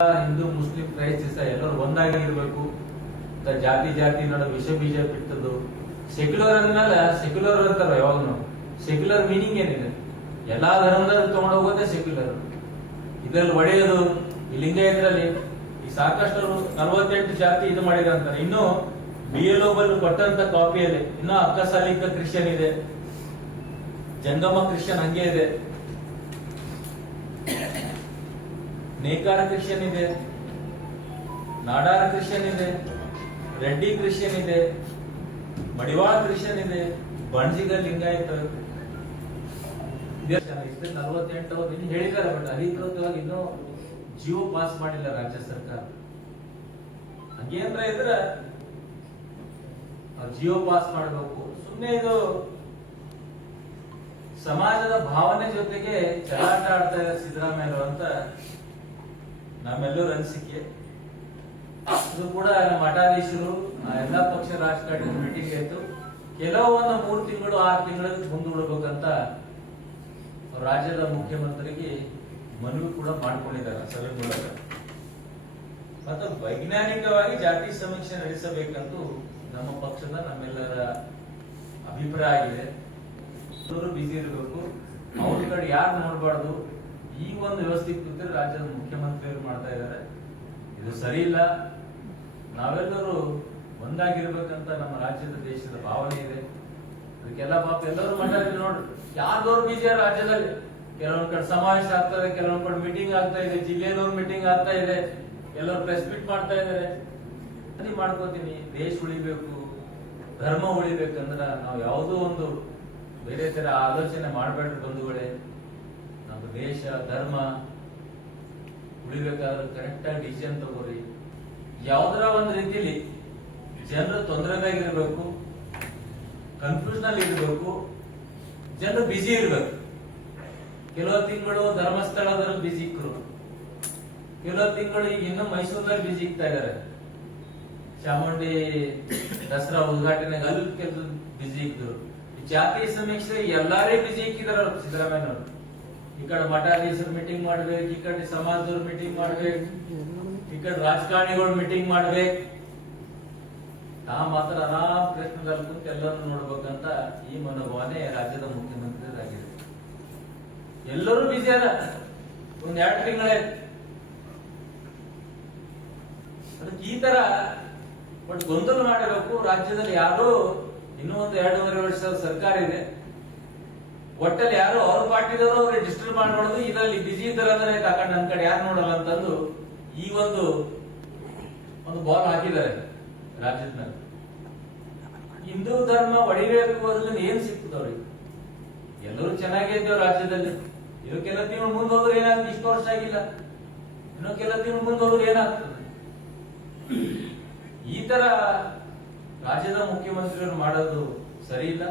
Hindu Muslim ಕ್ರೈಸ್ತ ಎಲ್ಲರೂ ಒಂದಾಗಿರ್ಬೇಕು. ಜಾತಿ ಜಾತಿ ನಡುವೆ ವಿಷ ಬೀಜ ಬಿಟ್ಟದ್ದು ಸೆಕ್ಯುಲರ್ ಅಂದ್ಮೇಲೆ ಸೆಕ್ಯುಲರ್ ಅಂತಾರ. ಯಾವಾಗ ಸೆಕ್ಯುಲರ್ ಮೀನಿಂಗ್ ಏನಿದೆ? ಎಲ್ಲಾ ಧರ್ಮದವ್ರು ತಗೊಂಡು ಹೋಗೋದೇ ಸೆಕ್ಯುಲರ್. ಇದ್ರಲ್ಲಿ ಒಡೆಯೋದು ಈ ಲಿಂಗಾಯತರಲ್ಲಿ ಈ ಸಾಕಷ್ಟು 48 ಜಾತಿ ಇದು ಮಾಡಿದ ಅಂತಾರೆ. ಇನ್ನು BLO ಕೊಟ್ಟಂತ ಕಾಪಿಯಲ್ಲಿ ಇನ್ನು ಅಕ್ಕಸಾಲಿಕ ಕ್ರಿಶ್ಚಿಯನ್ ಇದೆ, ಜಂಗಮ ಕ್ರಿಶ್ಚಿಯನ್ ಹಂಗೆ ಇದೆ, ನೇಕಾರ ಕ್ರಿಶ್ಚಿಯನ್ ಇದೆ, ನಾಡಾರ ಕ್ರಿಶ್ಚಿಯನ್ ಇದೆ, ರೆಡ್ಡಿ ಕ್ರಿಶ್ಚಿಯನ್ ಇದೆ, ಮಡಿವಾಳ ಕ್ರಿಶ್ಚಿಯನ್ ಇದೆ, ಬಣಜಿಗ ಲಿಂಗಾಯತ 48 ಇನ್ನು ಹೇಳಿದ್ದಾರೆ. ಬಟ್ ಅಧಿಕೃತವಾಗಿ ಇನ್ನೂ ಜಿಯೋ ಪಾಸ್ ಮಾಡಿಲ್ಲ ರಾಜ್ಯ ಸರ್ಕಾರ. ಹಂಗೇನ್ರ ಇದ್ರ ಜಿಯೋ ಪಾಸ್ ಮಾಡಬೇಕು. ಸುಮ್ಮನೆ ಇದು ಸಮಾಜದ ಭಾವನೆ ಜೊತೆಗೆ ಚಲಾಟ ಆಡ್ತಾ ಇದ್ದಾರೆ ಸಿದ್ದರಾಮಯ್ಯ ಅಂತ ನಮ್ಮೆಲ್ಲರೂ ಅನಿಸಿಕೆ. ಇದು ಕೂಡ ಮಠಾಧೀಶರು ಎಲ್ಲಾ ಪಕ್ಷ ರಾಜಕಾರಣಿ ಮೀಟಿಂಗ್ ಆಯ್ತು. ಕೆಲವೊಂದು 3 ತಿಂಗಳು 6 ತಿಂಗಳಿಗೆ ಮುಂದೂಡಬೇಕಂತ ರಾಜ್ಯದ ಮುಖ್ಯಮಂತ್ರಿಗೆ ಮನವಿ ಕೂಡ ಮಾಡ್ಕೊಂಡಿದ್ದಾರೆ ಸಭೆ ಮೂಲಕ. ಮತ್ತು ವೈಜ್ಞಾನಿಕವಾಗಿ ಜಾತಿ ಸಮೀಕ್ಷೆ ನಡೆಸಬೇಕಂತೂ ನಮ್ಮ ಪಕ್ಷದ ನಮ್ಮೆಲ್ಲರ ಅಭಿಪ್ರಾಯ ಆಗಿದೆ. ಬಿಸಿ ಇರಬೇಕು, ಅವ್ರ ಕಡೆ ಯಾರು ನೋಡಬಾರ್ದು. ಈ ಒಂದು ವ್ಯವಸ್ಥೆ ಕೂತಿದ್ರೆ ರಾಜ್ಯದ ಮುಖ್ಯಮಂತ್ರಿಯವರು ಮಾಡ್ತಾ ಇದ್ದಾರೆ. ಇದು ಸರಿ ಇಲ್ಲ. ನಾವೆಲ್ಲರೂ ಒಂದಾಗಿರ್ಬೇಕಂತ ನಮ್ಮ ರಾಜ್ಯದ ದೇಶದ ಭಾವನೆ ಇದೆ. ಅದಕ್ಕೆಲ್ಲ ಪಾಪ ಎಲ್ಲರೂ ಮಾತಾಡಿದ್ರು ನೋಡ್ರಿ. ಯಾರ್ದವ್ರು ಬಿಜಿ ರಾಜ್ಯದಲ್ಲಿ ಕೆಲವೊಂದ್ ಕಡೆ ಸಮಾವೇಶ ಆಗ್ತಾ ಇದೆ, ಕೆಲವೊಂದ್ ಕಡೆ ಮೀಟಿಂಗ್ ಆಗ್ತಾ ಇದೆ, ಜಿಲ್ಲೆಯಲ್ಲವ್ರು ಮೀಟಿಂಗ್ ಆಗ್ತಾ ಇದೆ, ಎಲ್ಲರೂ ಪ್ರೆಸ್ ಮೀಟ್ ಮಾಡ್ತಾ ಇದ್ದಾರೆ. ಅದೇ ಮಾಡ್ಕೋತೀನಿ. ದೇಶ ಉಳಿಬೇಕು, ಧರ್ಮ ಉಳಿಬೇಕಂದ್ರ ನಾವು ಯಾವುದೋ ಒಂದು ಬೇರೆ ತರ ಆಲೋಚನೆ ಮಾಡಬೇಡ್ರಿ ಬಂಧುಗಳೇ. ನಮ್ಮ ದೇಶ ಧರ್ಮ ಉಳಿಬೇಕಾದ್ರೆ ಕರೆಕ್ಟ್ ಆಗಿ ಡಿಸಿಷನ್ ತಗೋರಿ. ಯಾವ್ದಾರ ಒಂದ್ ರೀತಿಲಿ ಜನರು ತೊಂದರೆದಾಗಿರ್ಬೇಕು, ಕನ್ಫ್ಯೂಷನ್ ಅಲ್ಲಿ ಇರ್ಬೇಕು, ಜನರು ಬಿಸಿ ಇರ್ಬೇಕು. ಕೆಲವು ತಿಂಗಳು ಧರ್ಮಸ್ಥಳದಲ್ಲಿ ಬಿಸಿ ಇಕ್ಕರು, ಕೆಲವು ತಿಂಗಳು ಈಗ ಇನ್ನು ಮೈಸೂರಿನಲ್ಲಿ ಬಿಸಿ ಇಕ್ತಾ ಇದಾರೆ. ಚಾಮುಂಡಿ ದಸರಾ ಉದ್ಘಾಟನೆಗೆ ಅಲ್ಲಿ ಕೆಲವು ಬಿಸಿ ಇಕ್ಕಿದ್ರು. ಜಾತಿ ಸಮೀಕ್ಷೆ ಎಲ್ಲಾರೇ ಬಿಸಿ ಇಕ್ಕಿದಾರ ಸಿದ್ದರಾಮಯ್ಯನವರು. ಈ ಕಡೆ ಮಠಾಧೀಶರು ಮೀಟಿಂಗ್ ಮಾಡ್ಬೇಕು, ಈ ಕಡೆ ಸಮಾಜದವ್ರು ಮೀಟಿಂಗ್ ಮಾಡ್ಬೇಕು, ಈ ಕಡೆ ರಾಜಕಾರಣಿಗಳು ಮೀಟಿಂಗ್ ಮಾಡ್ಬೇಕು. ತಾ ಮಾತ್ರ ಆರಾಮ್ ಕೃಷ್ಣದಲ್ಲಿ ಕುಂತು ಎಲ್ಲರೂ ನೋಡ್ಬೇಕಂತ ಈ ಮನೋಭಾವನೆ ರಾಜ್ಯದ ಮುಖ್ಯಮಂತ್ರಿಯಾಗಿದೆ. ಎಲ್ಲರೂ ಬಿಸಿ ಅದ. ಒಂದ್ 2 ತಿಂಗಳೇ ಅದಕ್ಕೆ ಈ ತರ ಬಟ್ ಗೊಂದಲ ಮಾಡಬೇಕು. ರಾಜ್ಯದಲ್ಲಿ ಯಾರು ಇನ್ನೂ ಒಂದು 2.5 ವರ್ಷದ ಸರ್ಕಾರ ಇದೆ. ಒಟ್ಟಲ್ಲಿ ಯಾರು ಅವ್ರ ಪಾರ್ಟಿದವರು ಅವ್ರಿಗೆ ಡಿಸ್ಟರ್ಬ್ ಮಾಡ್ಬಾರ್ದು. ಇದರಲ್ಲಿ ಬಿಜಿ ಇದ್ದಾರೆ ಅಂದ್ರೆ ತಕೊಂಡ್ ನನ್ ಕಡೆ ಯಾರು ನೋಡಲ್ಲ ಅಂತಂದು ಈ ಒಂದು ಬಾಲ್ ಹಾಕಿದ್ದಾರೆ ರಾಜ್ಯದ ಮೇಲೆ. ಹಿಂದೂ ಧರ್ಮ ಒಡಿಬೇಕು ಅದ್ರಲ್ಲಿ ಏನ್ ಸಿಗ್ತದ ಅವ್ರಿಗೆ? ಎಲ್ಲರೂ ಚೆನ್ನಾಗೇ ಇದ್ದೇವೆ ರಾಜ್ಯದಲ್ಲಿ. ಇನ್ನು ಕೆಲ ತಿಂಗಳು ಮುಂದೆ ಹೋದ್ರೆ ಏನಾಗ್ತದೆ? ಇಷ್ಟು ವರ್ಷ ಆಗಿಲ್ಲ, ಇನ್ನು ಕೆಲ ತಿಂಗಳು ಮುಂದೆ ಹೋದ್ರೆ ಏನಾಗ್ತದೆ? ಈ ತರ ರಾಜ್ಯದ ಮುಖ್ಯಮಂತ್ರಿಗಳು ಮಾಡೋದು ಸರಿ ಇಲ್ಲ.